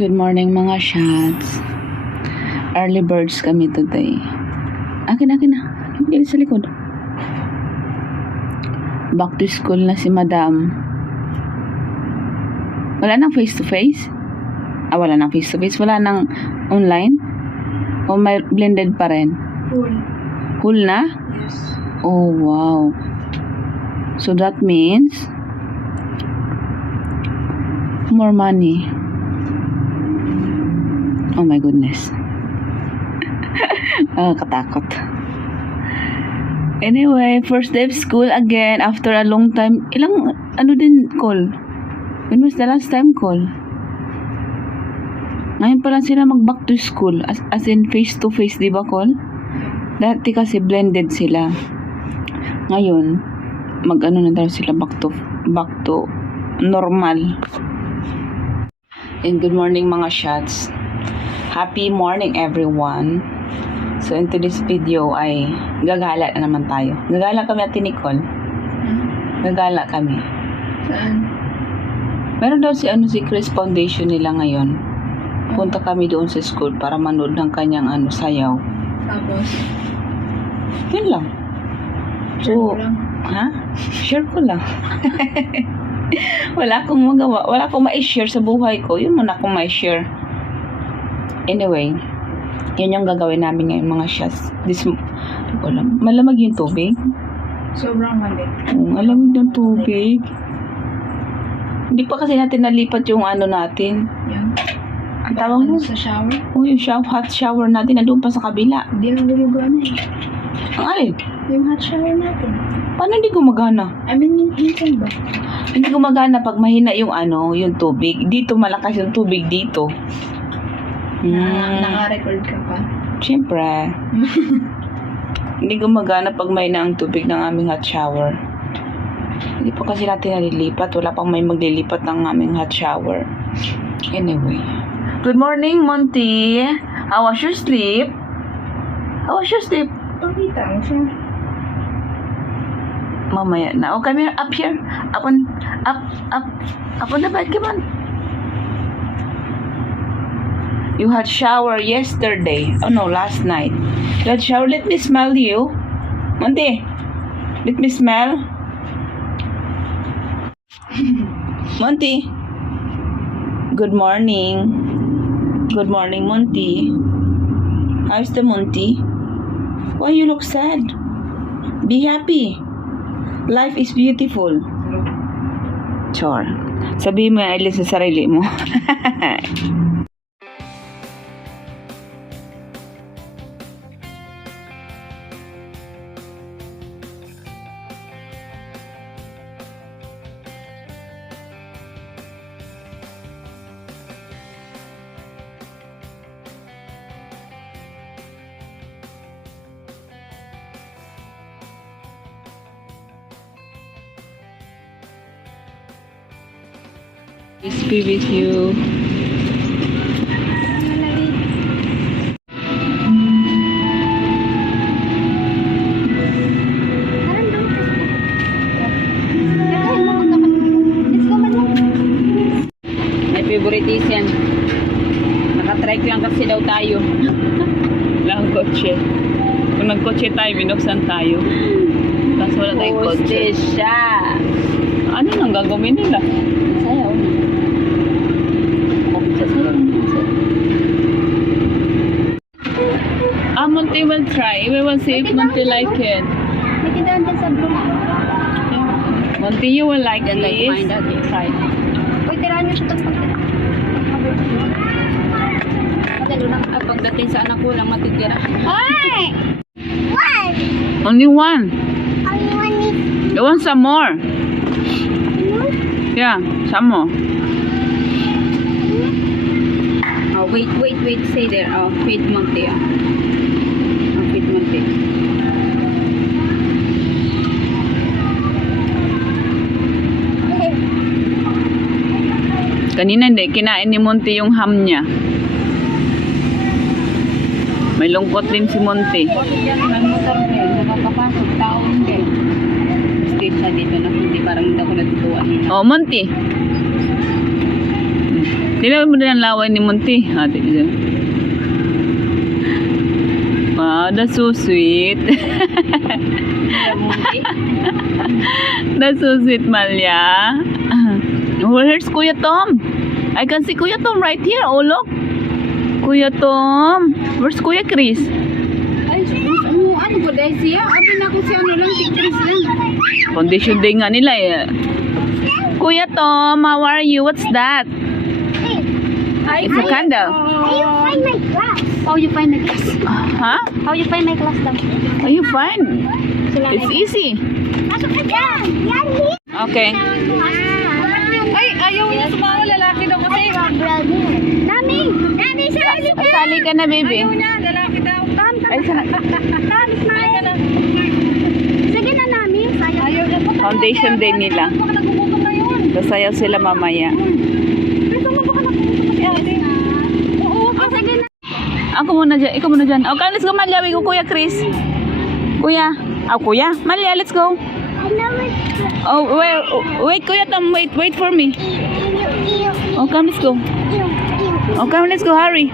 Good morning mga shots. Early birds kami today. Akin na. Hindi sa likod. Back to school na si madam. Wala nang face to face? Wala nang face to face. Wala nang online? O may blended pa rin? Full na? Yes. Oh wow. So that means more money. Oh my goodness. Katakot. Anyway, first day of school again after a long time. Call? When was the last time call? Ngayon pa lang sila mag-back to school. As in face to face, di ba call? Dati kasi blended sila. Ngayon, na daw sila back to normal. And good morning mga shots. Happy morning everyone. So in today's video ay gagala na naman tayo. Gagala kami at Nicole. Gagala kami. Saan? Meron daw si Chris Foundation nila ngayon. Punta kami doon sa school para manood ng kanyang sayaw. Tapos? Yun lang. So, share ko lang. Wala akong magawa. Wala akong ma-share sa buhay ko. Yun muna akong ma-share. Anyway, yun yung gagawin namin ngayon mga shots. Malamig yung tubig. Sobrang malamig. Malamig yung tubig. Hindi pa kasi natin nalipat yung natin. Yan. Ang tawag mo? Sa shower? Yung hot shower natin nandun pa sa kabila. Hindi na gumagana eh. Ang alin? Yung hot shower natin. Paano hindi gumagana? I mean, minsan ba? Hindi gumagana pag mahina yung yung tubig. Dito malakas yung tubig dito. Naka-record ka pa? Siyempre. Hindi gumagana pag mahina ang tubig ng aming hot shower. Hindi pa kasi natin nalilipat. Wala pang may maglilipat ng aming hot shower. Anyway. Good morning, Monty. How was your sleep? Pakita mo siya. Mamaya na. Oh, come here. Up here. Up on the bed. Come on. You had shower yesterday. Oh no, last night. You had shower. Let me smell you. Monty. Let me smell. Monty. Good morning. Good morning, Monty. How's the Monty? Why you look sad? Be happy. Life is beautiful. Chor. Sabihin mo yan sa sarili mo. Peace be with you. May favoritis yan. Nakatrike lang kasi daw tayo. Lang kotse. Kung nagkotse tayo, binuksan tayo. Tapos wala tayong kotse. siya. Ano nang gagawin nila? Sayaw na. Monty will try. We will see if Monty like it. Nakita dyan sa blue. Monty, you will like Then this. find out it. Try. Uy, tirahan nyo siya ito pagdating sa anak ko lang matitira. Why? What? Only one. Only one is You want some more? blue? Yeah, some more. Oh, wait. Stay there. Oh, feed Monty. Feed Monty. Kanina hindi, kinain ni Monty yung ham niya. May lungkot din si Monty. May motor din. Nakakapasok. Tao hindi. Stay sa dito na hindi. Parang hindi ako natutuwa. Oh, Monty. Tingnan mo din ang laway ni Munti. Tingnan dyan. Wow, that's so sweet. That's so sweet, Malia. Where's Kuya Tom? I can see Kuya Tom right here. Oh, look. Kuya Tom. Where's Kuya Chris? Ay, ano ko dahil siya? Abi na ko siya ano lang, tikris lang. Condition day nga nila eh. Kuya Tom, how are you? What's that? It's a candle. How you find my glass? How you find the glass? Huh? How you find my glass daw? Are you fine? It's easy. Pasok ka dyan. Yan, here. Okay. Ay, ayaw niya sumawa, lalaki daw kasi. Nami! Nami, sali ka! Sali ka na, baby. Ayaw niya, lalaki daw. Ay, Come, smile. Sige na, Nami. Ayaw niya. Foundation day nila. Baka nagugutom na yun. Sasayaw sila mamaya. Ito mo baka nagugutom si ate. Oo, Sige na. Ako muna dyan. Ikaw muna dyan. Okay, let's go, Malia. We go, Kuya Chris. Kuya. Oh, Kuya. Malia, let's go. I know it's Oh, wait, Kuya Tom. Wait for me. ew, Oh, come, let's go. ew, ew. Oh, come, let's go. Hurry.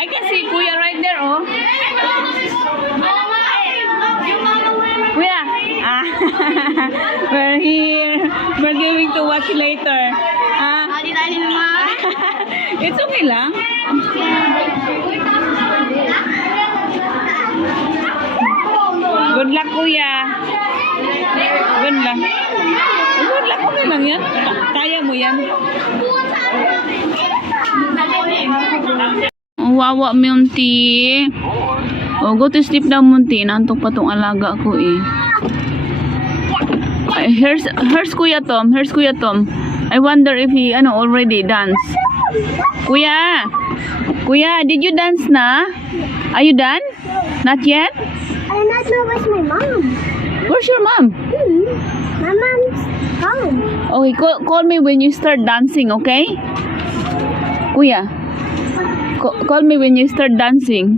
I can see Kuya right there, oh. Kuya. Ah, we're here. We're going to watch later. Ah, it's okay lang. Good luck, Kuya. Good luck. Good luck, okay lang yan. Kaya mo yan. Wawa, Munti. Oh, go to sleep na, Munti. Nantok pa tong alaga ko eh. Ay, here's Kuya Tom. Here's Kuya Tom. I wonder if he already dance. Kuya. Kuya, did you dance na? Are you done? Not yet? I not know where's my mom. Where's your mom? My mom's gone. Okay, call me when you start dancing, okay? Kuya. Call me when you start dancing.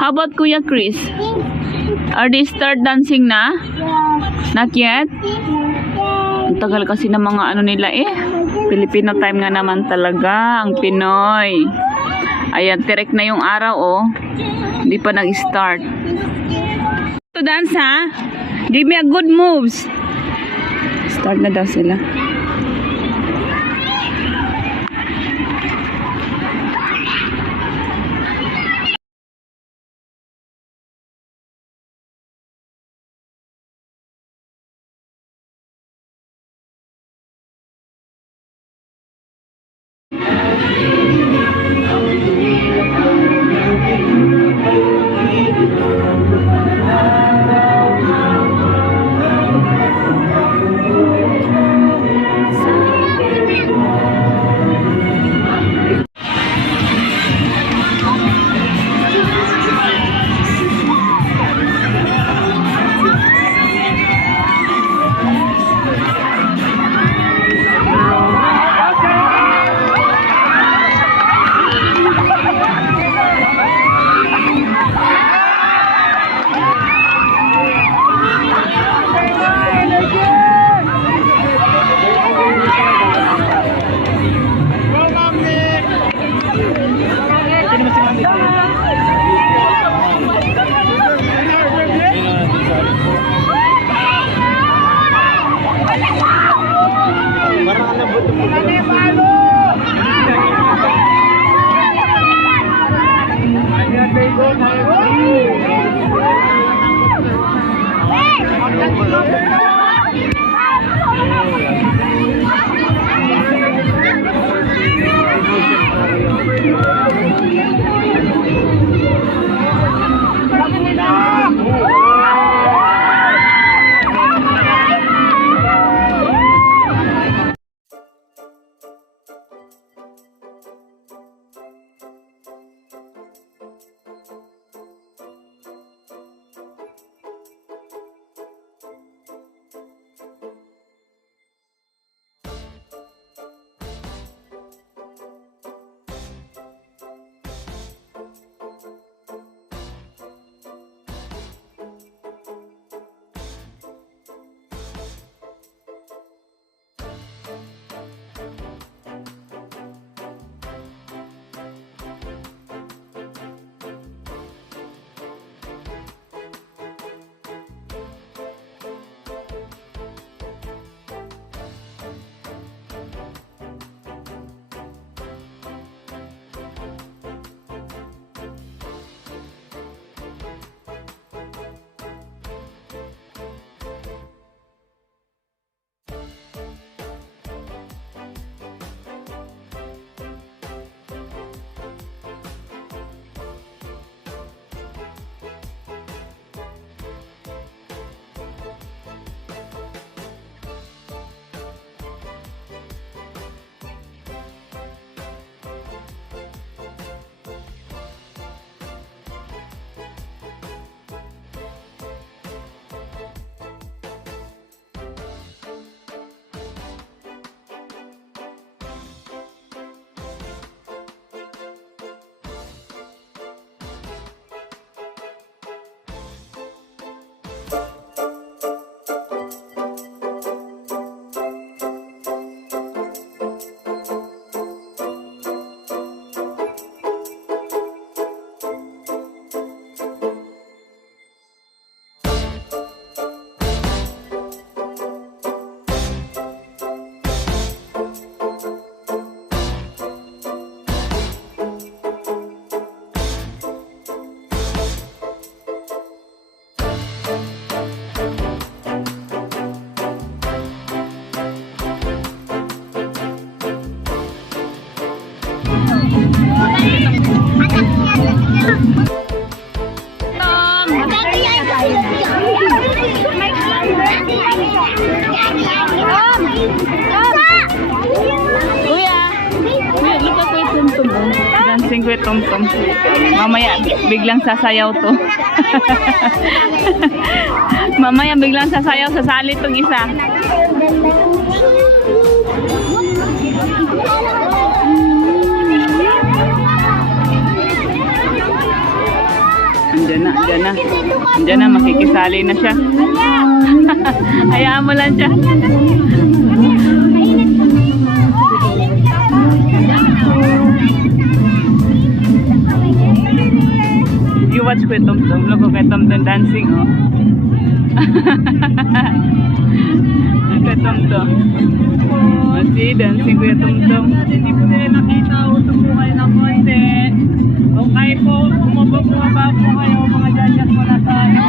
How about Kuya Chris? Are they start dancing na? Not yet? Ang tagal kasi ng mga ano nila eh. Filipino time nga naman talaga. Ang Pinoy. Ayan, tirek na yung araw oh. Hindi pa nag-start. To dance ha? Give me a good moves. Start na daw sila. Kuya Tumtum. Mamaya biglang sasayaw to. Mamaya biglang sasayaw, sasali tong isa. Andiyan na, makikisali na siya. Hayaan mo lang siya. You watch Kuya Tumtum. Look ko Kuya Tumtum dancing, oh. Kuya Tumtum. See, dancing Kuya Tumtum. Hindi po nila nakita. Usap po kayo ng konti. Okay po, bumaba po kayo. Mga judges mo na tayo.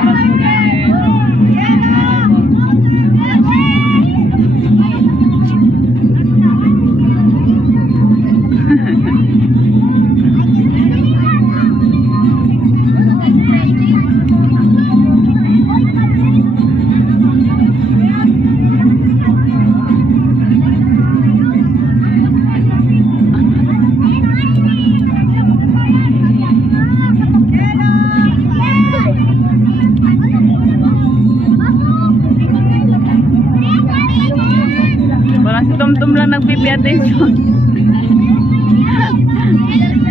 Parang si Tumtum lang nagpipi attention.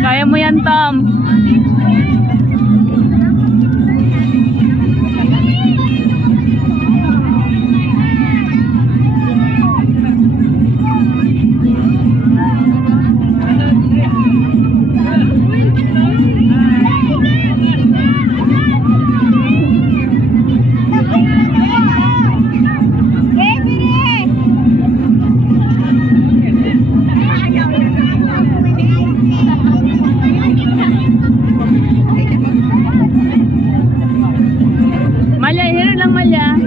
Kaya mo yan, Tom. Malya, hero lang Malya.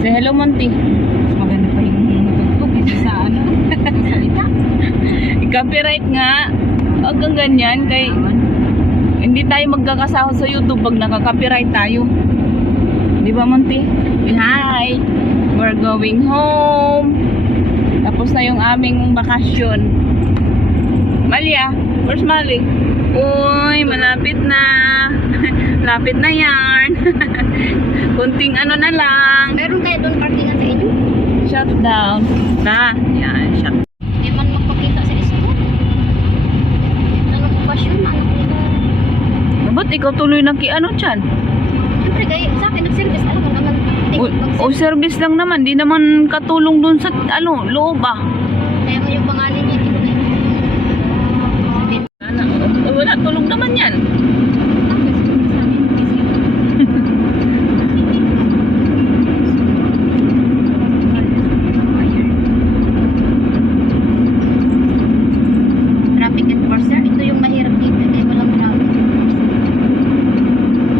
Say hello, Monty. Maganda pa yung tugtog sa ano. Salita. I-copyright nga. Huwag kang ganyan. Kay hindi tayo magkakasahod sa YouTube pag nakaka-copyright tayo. Di ba, Monty? Hi! We're going home. Tapos na yung aming bakasyon. Malia, where's Mali? Uy, malapit na. Lapit na yan. Kunting ano na lang. Meron kayo doon parkingan sa inyo? Shut down. Na, yan, shut. Hindi man magpakita sa isko. Anong okasyon? Ba't ikaw tuloy na ano dyan? Siyempre, kaya sa akin, nag-service. Alam mo naman, O service lang naman. Di naman katulong dun sa loob ah. Kaya mo yung pangalan niya, hindi ko na yun. Wala tulong naman yan. Traffic enforcer, ito yung mahirap dito. Kaya walang traffic enforcer.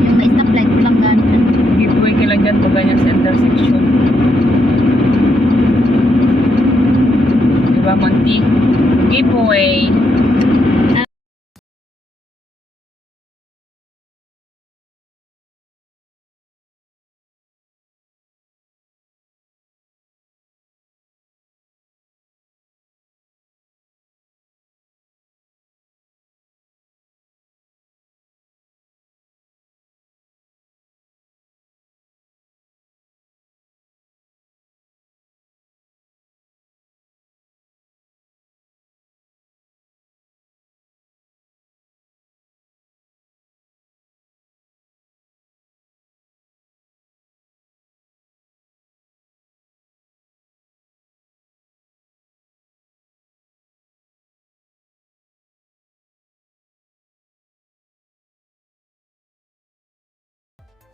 Yung na-stoplight, walang gano'n. Giveaway ka lang dyan pag ganyan sa intersection. Diba, Monty? Giveaway.